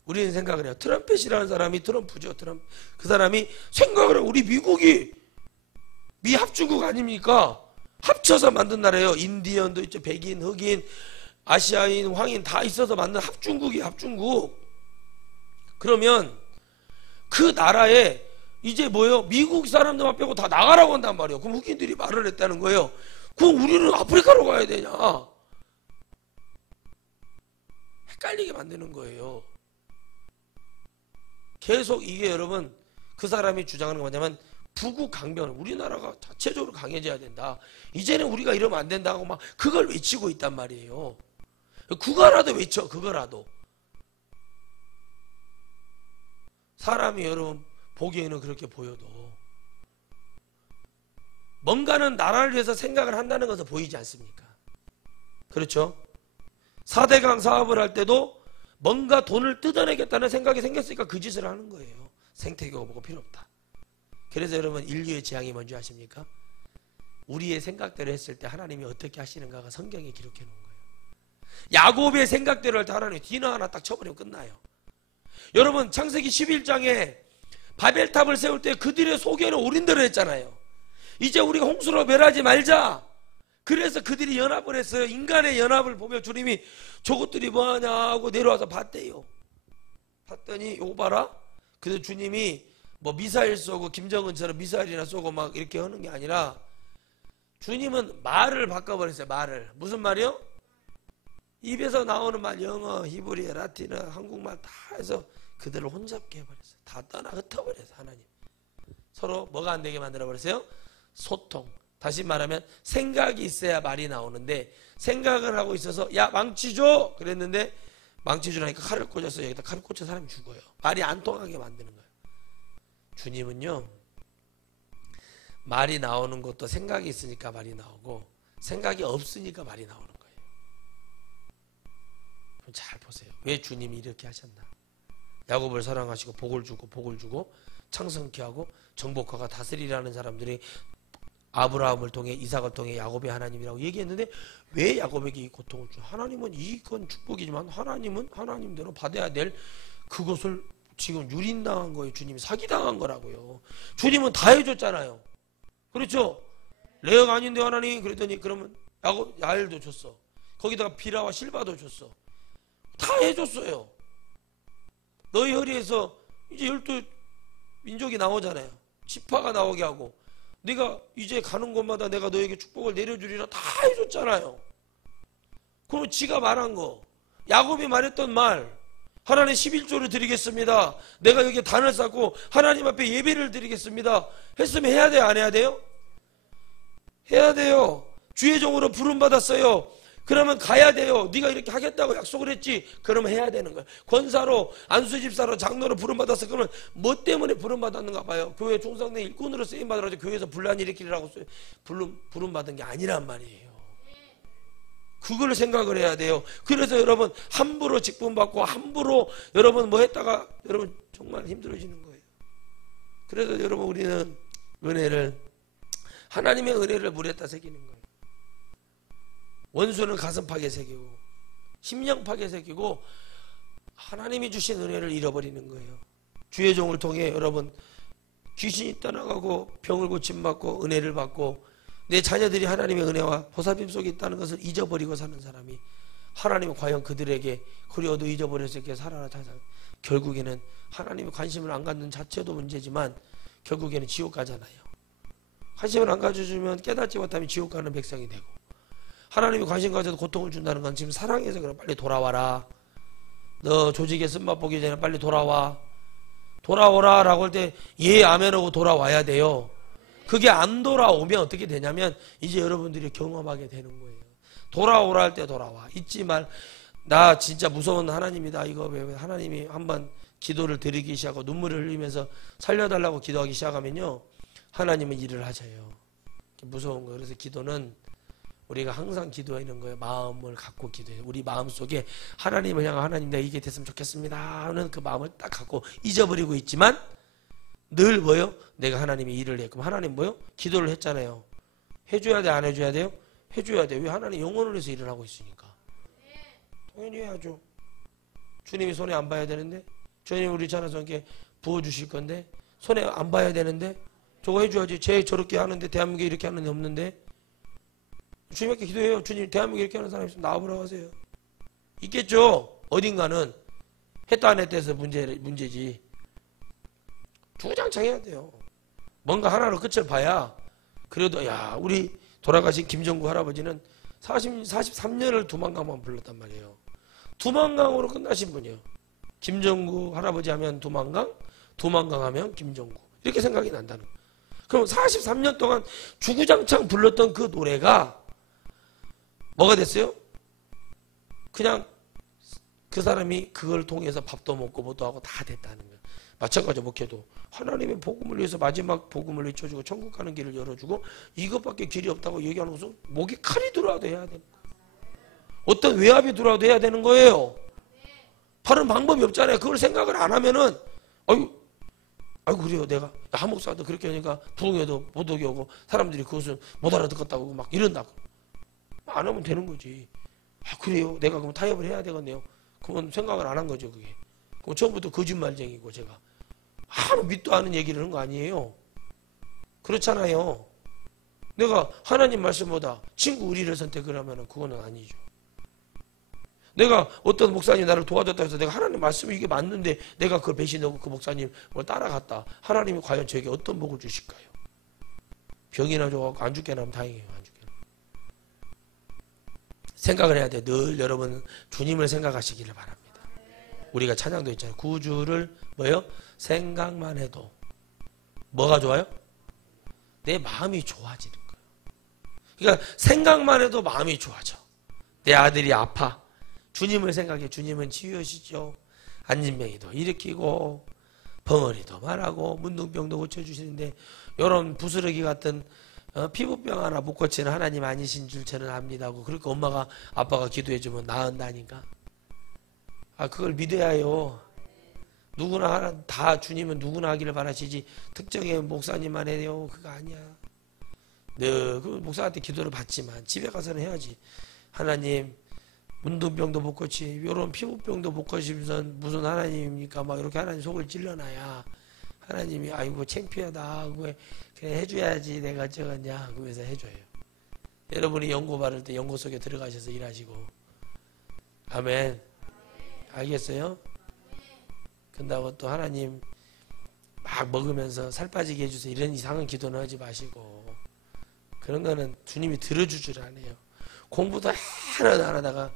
우리는 생각을 해요. 트럼펫이라는 사람이 트럼프죠. 그 사람이 생각을 해요. 우리 미국이 미합중국 아닙니까? 합쳐서 만든 나라예요. 인디언도 있죠. 백인, 흑인, 아시아인, 황인 다 있어서 만든 합중국이에요. 합중국. 그러면 그 나라에 이제 뭐예요? 미국 사람들만 빼고 다 나가라고 한단 말이에요. 그럼 흑인들이 말을 했다는 거예요. 그럼 우리는 아프리카로 가야 되냐? 헷갈리게 만드는 거예요. 계속 이게 여러분 그 사람이 주장하는 건 뭐냐면 부국 강병, 우리나라가 자체적으로 강해져야 된다. 이제는 우리가 이러면 안 된다고 막 그걸 외치고 있단 말이에요. 그거라도 외쳐. 그거라도. 사람이 여러분 보기에는 그렇게 보여도 뭔가는 나라를 위해서 생각을 한다는 것은 보이지 않습니까? 그렇죠? 4대강 사업을 할 때도 뭔가 돈을 뜯어내겠다는 생각이 생겼으니까 그 짓을 하는 거예요. 생태계가 보고 필요 없다. 그래서 여러분 인류의 재앙이 뭔지 아십니까? 우리의 생각대로 했을 때 하나님이 어떻게 하시는가가 성경에 기록해 놓은 거예요. 야곱의 생각대로 할 때 하나님이 디너 하나 딱 쳐버리면 끝나요. 여러분 창세기 11장에 바벨탑을 세울 때 그들의 소견은 옳은 대로 했잖아요. 이제 우리가 홍수로 멸하지 말자. 그래서 그들이 연합을 했어요. 인간의 연합을 보며 주님이 저것들이 뭐하냐 하고 내려와서 봤대요. 봤더니 이거 봐라. 그래서 주님이 뭐 미사일 쏘고 김정은처럼 미사일이나 쏘고 막 이렇게 하는 게 아니라 주님은 말을 바꿔버렸어요. 말을. 무슨 말이요? 입에서 나오는 말, 영어, 히브리어, 라틴어, 한국말 다 해서 그들을 혼잡게 해버렸어요. 다 떠나 흩어버렸어요. 하나님. 서로 뭐가 안 되게 만들어버렸어요? 소통. 다시 말하면 생각이 있어야 말이 나오는데 생각을 하고 있어서 야 망치 줘! 그랬는데 망치 주라니까 칼을 꽂았어요. 여기다 칼을 꽂혀 사람이 죽어요. 말이 안 통하게 만드는 거예요. 주님은요 말이 나오는 것도 생각이 있으니까 말이 나오고 생각이 없으니까 말이 나오는 거예요. 그럼 잘 보세요. 왜 주님이 이렇게 하셨나? 야곱을 사랑하시고 복을 주고 창성케 하고 정복하고 다스리라는 사람들이 아브라함을 통해 이삭을 통해 야곱의 하나님이라고 얘기했는데 왜 야곱에게 이 고통을 줘? 하나님은 이건 축복이지만 하나님은 하나님대로 받아야 될 그것을 지금 유린당한 거예요. 주님이 사기당한 거라고요. 주님은 다 해줬잖아요. 그렇죠? 레아가 아닌데 하나님 그랬더니 그러면 야곱 야엘도 줬어. 거기다가 비라와 실바도 줬어. 다 해줬어요. 너희 허리에서 이제 12 민족이 나오잖아요. 지파가 나오게 하고 네가 이제 가는 곳마다 내가 너에게 축복을 내려주리라 다 해줬잖아요. 그럼 지가 말한 거 야곱이 말했던 말 하나님 11조를 드리겠습니다. 내가 여기 단을 쌓고 하나님 앞에 예배를 드리겠습니다. 했으면 해야 돼요? 안 해야 돼요? 해야 돼요. 주의 종으로 부름받았어요. 그러면 가야 돼요. 네가 이렇게 하겠다고 약속을 했지. 그러면 해야 되는 거예요. 권사로 안수집사로 장로로 부름받았어. 그러면 뭐 때문에 부름받았는가 봐요. 교회 충성된 일꾼으로 쓰임받으라고 교회에서 분란 일으키라고 부름받은 게 아니란 말이에요. 그걸 생각을 해야 돼요. 그래서 여러분 함부로 직분받고 함부로 여러분 뭐 했다가 여러분 정말 힘들어지는 거예요. 그래서 여러분 우리는 은혜를 하나님의 은혜를 물에다 새기는 거예요. 원수는 가슴팍에 새기고 심령팍에 새기고 하나님이 주신 은혜를 잃어버리는 거예요. 주의 종을 통해 여러분 귀신이 떠나가고 병을 고침받고 은혜를 받고 내 자녀들이 하나님의 은혜와 보살핌 속에 있다는 것을 잊어버리고 사는 사람이 하나님은 과연 그들에게 그리워도 잊어버렸을게 살아라 찾아 결국에는 하나님의 관심을 안 갖는 자체도 문제지만 결국에는 지옥 가잖아요. 관심을 안 가져주면 깨닫지 못하면 지옥 가는 백성이 되고 하나님이 관심 가져도 고통을 준다는 건 지금 사랑해서 그래. 빨리 돌아와라. 너 조직에 쓴맛보기 전에 빨리 돌아와. 돌아오라 라고 할 때 예 아멘 하고 돌아와야 돼요. 그게 안 돌아오면 어떻게 되냐면 이제 여러분들이 경험하게 되는 거예요. 돌아오라 할 때 돌아와. 잊지 말. 나 진짜 무서운 하나님이다. 이거 왜 하나님이 한번 기도를 드리기 시작하고 눈물을 흘리면서 살려달라고 기도하기 시작하면요 하나님은 일을 하셔요. 무서운 거예요. 그래서 기도는 우리가 항상 기도하는 거예요. 마음을 갖고 기도해요. 우리 마음속에 하나님을 향한 하나님 내가 이게 됐으면 좋겠습니다 하는 그 마음을 딱 갖고 잊어버리고 있지만 늘 뭐요? 내가 하나님이 일을 해. 그럼 하나님 뭐요? 기도를 했잖아요. 해줘야 돼? 안 해줘야 돼요? 해줘야 돼요. 왜? 하나님 영혼을 위해서 일을 하고 있으니까. 당연히 해야죠. 주님이 손에 안 봐야 되는데 주님이 우리 자녀에게 부어주실 건데 손에 안 봐야 되는데 저거 해줘야지. 쟤 저렇게 하는데 대한민국에 이렇게 하는 데 없는데 주님께 기도해요. 주님 대한민국에 이렇게 하는 사람 있으면 나와보라고 하세요. 있겠죠. 어딘가는 했다 안 했다해서 문제지. 주구장창 해야 돼요. 뭔가 하나로 끝을 봐야 그래도 야 우리 돌아가신 김정구 할아버지는 43년을 두만강만 불렀단 말이에요. 두만강으로 끝나신 분이에요. 김정구 할아버지 하면 두만강, 두만강 하면 김정구 이렇게 생각이 난다는 거예요. 그럼 43년 동안 주구장창 불렀던 그 노래가 뭐가 됐어요? 그냥 그 사람이 그걸 통해서 밥도 먹고 뭐도 하고 다 됐다는 거예요. 마찬가지로 목회도 하나님의 복음을 위해서 마지막 복음을 외쳐주고 천국 가는 길을 열어주고 이것밖에 길이 없다고 얘기하는 것은 목에 칼이 들어와도 해야 되는 거예요. 어떤 외압이 들어와도 해야 되는 거예요. 다른 방법이 없잖아요. 그걸 생각을 안 하면은 아이고 그래요. 내가 한 목사도 그렇게 하니까 부흥회도 못 오게 오고 사람들이 그것을 못 알아듣겠다고 막 이런다고 안 하면 되는 거지. 그래요. 내가 그럼 타협을 해야 되겠네요. 그건 생각을 안 한 거죠. 그게. 그럼 처음부터 거짓말쟁이고 제가 아무 믿도 않은 얘기를 하는 거 아니에요. 그렇잖아요. 내가 하나님 말씀보다 친구 우리를 선택을 하면 그거는 아니죠. 내가 어떤 목사님 나를 도와줬다 해서 내가 하나님 말씀이 이게 맞는데 내가 그걸 배신하고 그 목사님 뭘 따라갔다. 하나님이 과연 저에게 어떤 복을 주실까요? 병이나 줘갖고 안 죽게 나면 다행이에요. 안 죽게 나면. 생각을 해야 돼. 늘 여러분 주님을 생각하시기를 바랍니다. 우리가 찬양도 있잖아요. 구주를 뭐요? 생각만 해도 뭐가 좋아요? 내 마음이 좋아지는 거예요. 그러니까 생각만 해도 마음이 좋아져. 내 아들이 아파. 주님을 생각해. 주님은 치유하시죠. 안진뱅이도 일으키고 벙어리도 말하고 문둥병도 고쳐주시는데 이런 부스러기 같은 피부병 하나 못 고치는 하나님 아니신 줄 저는 압니다 하고 그렇게 엄마가 아빠가 기도해주면 나은다니까. 그걸 믿어야 해요. 누구나 다 주님은 누구나 하기를 바라시지 특정의 목사님만 해요. 그거 아니야. 그 목사한테 기도를 받지만 집에 가서는 해야지. 하나님 문둥병도 못 고치 이런 피부병도 못 고치면서 무슨 하나님입니까? 막 이렇게 하나님 속을 찔러놔야 하나님이 아이고 창피하다 왜 그냥 해줘야지 내가 저거냐 그러면서 해줘요. 여러분이 연구 바를 때 연구 속에 들어가셔서 일하시고 아멘. 알겠어요? 근다고 또 하나님 막 먹으면서 살 빠지게 해주세요 이런 이상한 기도는 하지 마시고 그런 거는 주님이 들어줄 줄 아네요. 공부도 하나도 안 하다가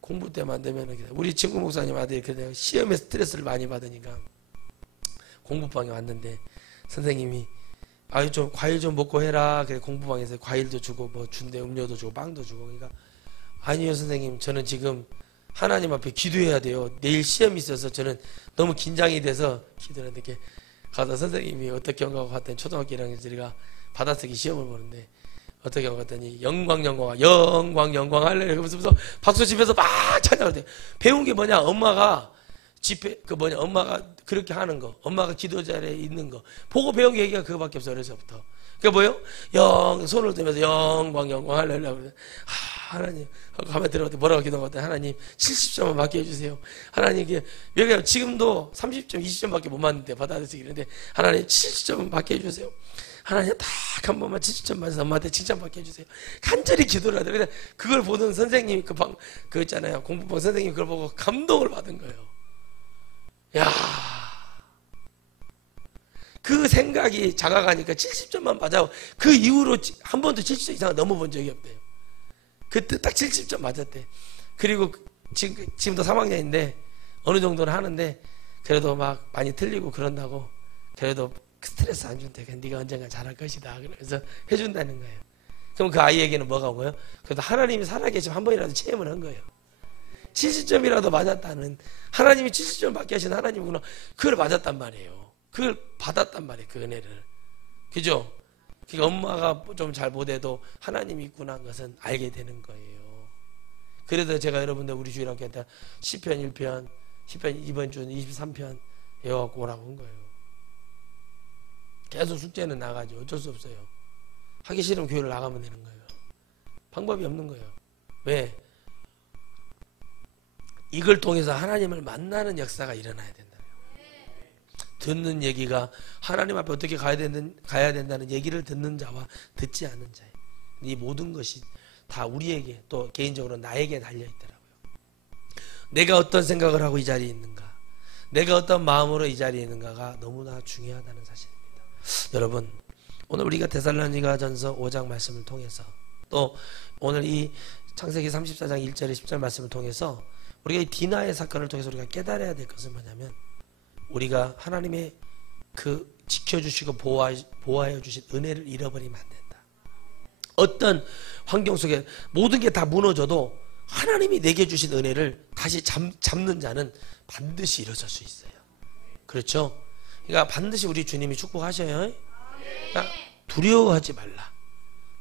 공부 때만 되면 우리 친구 목사님 아들이 그래요. 시험에 스트레스를 많이 받으니까 공부방에 왔는데 선생님이 좀 과일 좀 먹고 해라. 그래 공부방에서 과일도 주고 뭐 준대 음료도 주고 빵도 주고 그러니까 아니요 선생님 저는 지금 하나님 앞에 기도해야 돼요. 내일 시험이 있어서 저는 너무 긴장이 돼서 기도를 했는데 가서 선생님이 어떻게 한다고 갔더니 초등학교 1학년짜리가 받아쓰기 시험을 보는데 어떻게 하고 갔더니 영광 할래 그러면서 박수 치면서 막 찬양을 해. 배운 게 뭐냐? 엄마가 집회 엄마가 그렇게 하는 거, 엄마가 기도 자리에 있는 거 보고 배운 게 얘기가 그거밖에 없어. 어려서부터. 그게 뭐예요? 손을 들면서 영광 할렐루야. 하나님 가만히 들어갔더니 뭐라고 기도하고 하나님 70점만 맞게 해주세요. 하나님 여기 지금도 30점 20점밖에 못 맞는데 받아들이기 이런데 하나님 70점만 맞게 해주세요. 하나님 딱 한 번만 70점 맞아서 엄마한테 칭찬받게 해주세요. 간절히 기도를 하더라고요. 그걸 보던 선생님이 그 있잖아요. 공부방 선생님이 그걸 보고 감동을 받은 거예요. 야, 그 생각이 자각하니까 70점만 맞아. 그 이후로 한 번도 70점 이상 넘어본 적이 없대요. 그때 딱 70점 맞았대. 그리고 지금도 3학년인데 어느 정도는 하는데 그래도 막 많이 틀리고 그런다고 그래도 스트레스 안 준대. 네가 언젠가 잘할 것이다. 그래서 해준다는 거예요. 그럼 그 아이에게는 뭐가 온 거예요? 그래도 하나님이 살아계시면 한 번이라도 체험을 한 거예요. 70점이라도 맞았다는 하나님이 70점 받게 하신 하나님이구나. 그걸 맞았단 말이에요. 그걸 받았단 말이에요. 그 은혜를. 그죠? 그러니까 엄마가 좀 잘 못해도 하나님이 있구나 하는 것은 알게 되는 거예요. 그래서 제가 여러분들 우리 주일학교 했다 10편 1편 10편 이번 주는 23편 외워갖고 오라고 한 거예요. 계속 숙제는 나가죠. 어쩔 수 없어요. 하기 싫으면 교회를 나가면 되는 거예요. 방법이 없는 거예요. 왜? 이걸 통해서 하나님을 만나는 역사가 일어나야 된다. 듣는 얘기가 하나님 앞에 어떻게 가야 된다는 얘기를 듣는 자와 듣지 않는 자예요. 이 모든 것이 다 우리에게 또 개인적으로 나에게 달려있더라고요. 내가 어떤 생각을 하고 이 자리에 있는가, 내가 어떤 마음으로 이 자리에 있는가가 너무나 중요하다는 사실입니다. 여러분, 오늘 우리가 데살로니가전서 5장 말씀을 통해서, 또 오늘 이 창세기 34장 1절에 10절 말씀을 통해서 우리가 이 디나의 사건을 통해서 우리가 깨달아야 될 것은 뭐냐면, 우리가 하나님의 그 지켜주시고 보호하여 주신 은혜를 잃어버리면 안 된다. 어떤 환경 속에 모든 게 다 무너져도 하나님이 내게 주신 은혜를 다시 잡는 자는 반드시 일어설 수 있어요. 그렇죠? 그러니까 반드시 우리 주님이 축복하셔요. 그러니까 두려워하지 말라,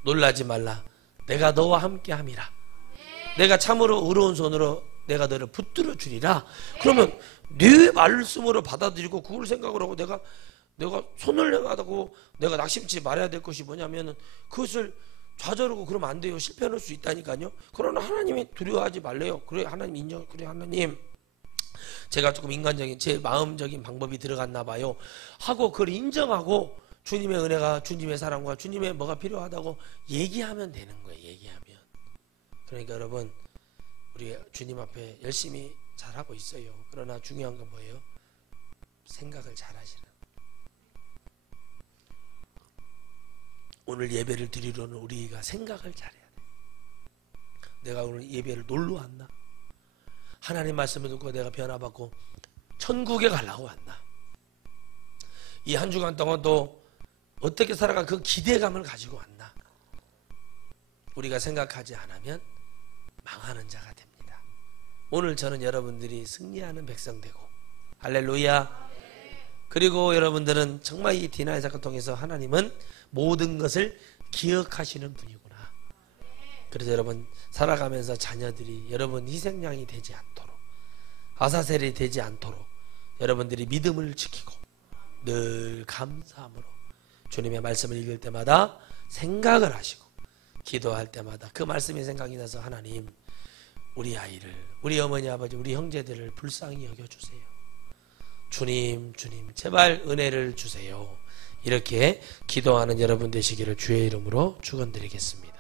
놀라지 말라. 내가 너와 함께 함이라. 내가 참으로 의로운 손으로 내가 너를 붙들어 주리라. 그러면 네 말씀으로 받아들이고 그걸 생각을 하고 내가 손을 내가다고 내가 낙심치 말아야 될 것이 뭐냐면, 그것을 좌절하고 그러면 안 돼요. 실패할 수 있다니까요. 그러나 하나님이 두려워하지 말래요. 그래, 하나님 인정. 그래, 하나님, 제가 조금 인간적인 제 마음적인 방법이 들어갔나 봐요 하고 그걸 인정하고 주님의 은혜가, 주님의 사랑과 주님의 뭐가 필요하다고 얘기하면 되는 거예요. 얘기하면. 그러니까 여러분, 우리 주님 앞에 열심히 잘하고 있어요. 그러나 중요한 건 뭐예요? 생각을 잘 하시는. 오늘 예배를 드리려는 우리가 생각을 잘해야 돼. 내가 오늘 예배를 놀러 왔나? 하나님 말씀을 듣고 내가 변화받고 천국에 가려고 왔나? 이 한 주간 동안 또 어떻게 살아가 그 기대감을 가지고 왔나? 우리가 생각하지 않으면 망하는 자가 됩니다. 오늘 저는 여러분들이 승리하는 백성 되고, 할렐루야. 그리고 여러분들은 정말 이 디나의 사건을 통해서 하나님은 모든 것을 기억하시는 분이구나. 그래서 여러분, 살아가면서 자녀들이 여러분 희생양이 되지 않도록, 아사셀이 되지 않도록 여러분들이 믿음을 지키고 늘 감사함으로 주님의 말씀을 읽을 때마다 생각을 하시고, 기도할 때마다 그 말씀이 생각이 나서 하나님, 우리 아이를, 우리 어머니 아버지, 우리 형제들을 불쌍히 여겨주세요. 주님 제발 은혜를 주세요. 이렇게 기도하는 여러분 되시기를 주의 이름으로 축원드리겠습니다.